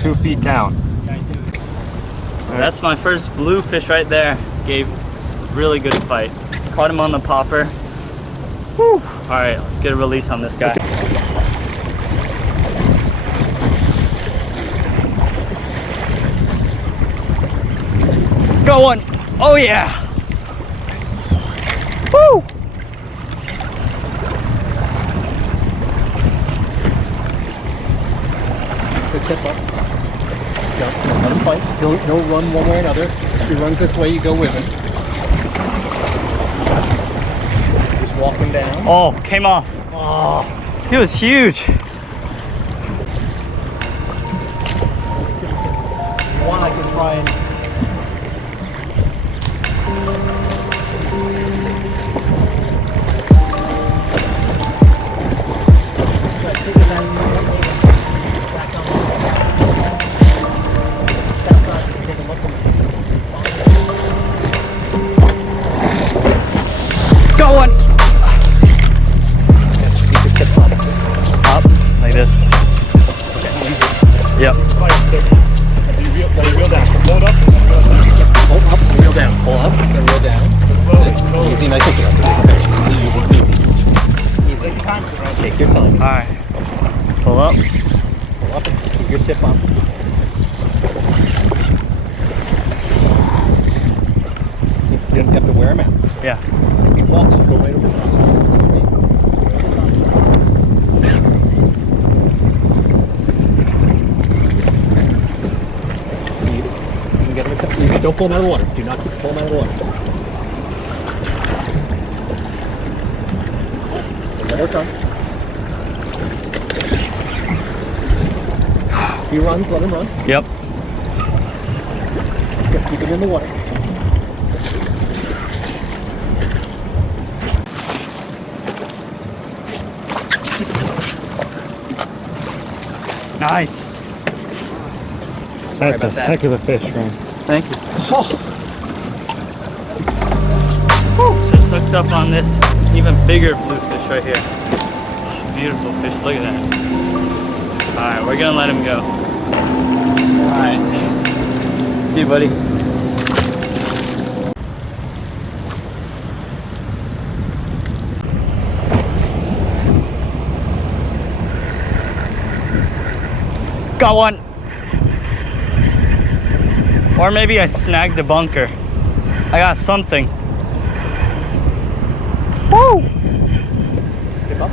2 feet down. That's my first bluefish right there. Gave really good fight. Caught him on the popper. Whew. All right, let's get a release on this guy. Go on. Oh yeah. Woo. Good tip up. Jump. Let him fight. He'll run one way or another. If he runs this way, you go with him. Just walk him down. Oh, came off. Oh. He was huge. One I can try and... Going up like this. Yep. Reel down. Hold up. Pull up, reel down. Pull up, then reel down. Easy, nice and slow. Easy. Take your time. All right. Pull up. Pull up and keep your tip up. You have to wear him out. Yeah. He walks, you go right over the top. See, you can get him a couple. Don't pull him out of the water. Do not pull him out of the water. One more time. He runs, let him run. Yep. Keep him in the water. Nice. That's a heck of a fish, man. Thank you. Just hooked up on this even bigger bluefish right here. Beautiful fish. Look at that. All right, we're gonna let him go. All right. See you, buddy. Got one. Or maybe I snagged the bunker. I got something. Woo! Tip up,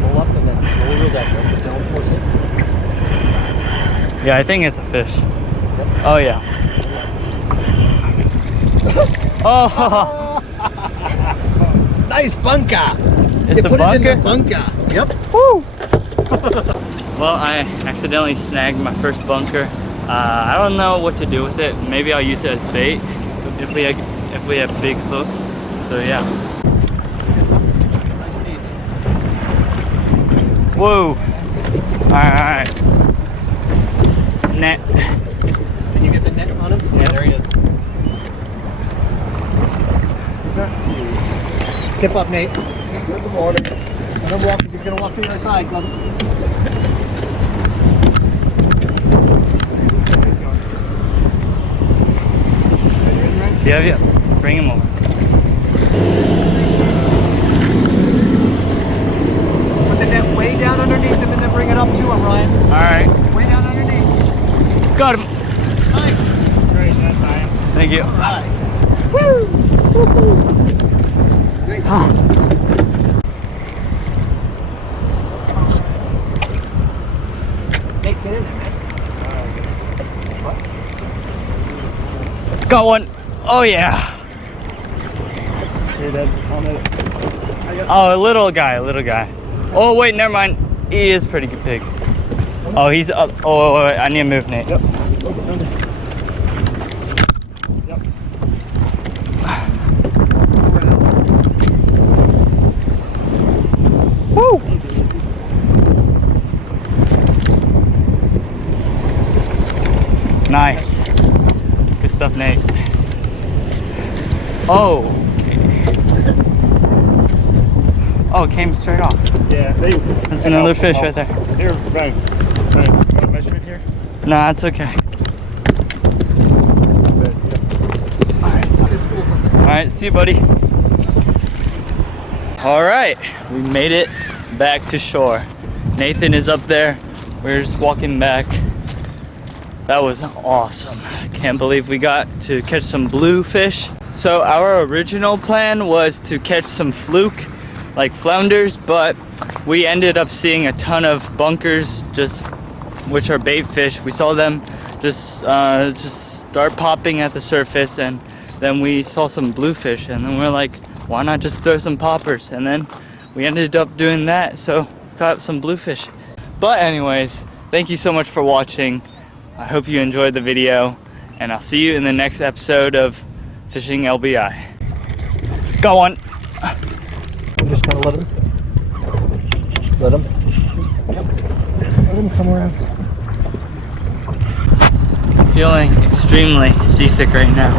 pull up, and then slowly reel down. Don't force it. Yeah, I think it's a fish. Yep. Oh yeah. Oh! Nice bunker! It's a bunker? It in the bunker. Yep. Woo! Well, I accidentally snagged my first bunker. I don't know what to do with it. Maybe I'll use it as bait if we have big hooks. So yeah. Nice and easy. Whoa! All right. Net. Can you get the net on him? Yeah, there he is. Tip up, Nate. Good the water. Let him walk. He's gonna walk to the other side. Love it. Yeah. Bring him over. Put the net way down underneath him and then bring it up to him, Ryan. All right. Way down underneath. Got him. Nice. Great that time. Thank you. All right. Woo! Woo-hoo. Great. Hey, get in there, man. Got one. Oh yeah. Oh, a little guy. Oh wait, never mind. He is pretty big. Oh, he's up. Oh, wait, I need to move, Nate. Yep. Woo! Nice. Good stuff, Nate. Oh, okay. Oh, it came straight off. Yeah. That's another fish right there. Here, Ryan. Want a measurement here? Nah, it's okay. Alright, see you, buddy. Alright, we made it back to shore. Nathan is up there. We're just walking back. That was awesome. Can't believe we got to catch some bluefish. So our original plan was to catch some fluke, like flounders, but we ended up seeing a ton of bunkers, which are bait fish. We saw them just start popping at the surface, and then we saw some bluefish, and then we're like, why not just throw some poppers? And then we ended up doing that, so caught some bluefish. But anyways, thank you so much for watching. I hope you enjoyed the video, and I'll see you in the next episode of Fishing LBI. Go on. I'm just gonna let him. Yep. Just let him come around. Feeling extremely seasick right now.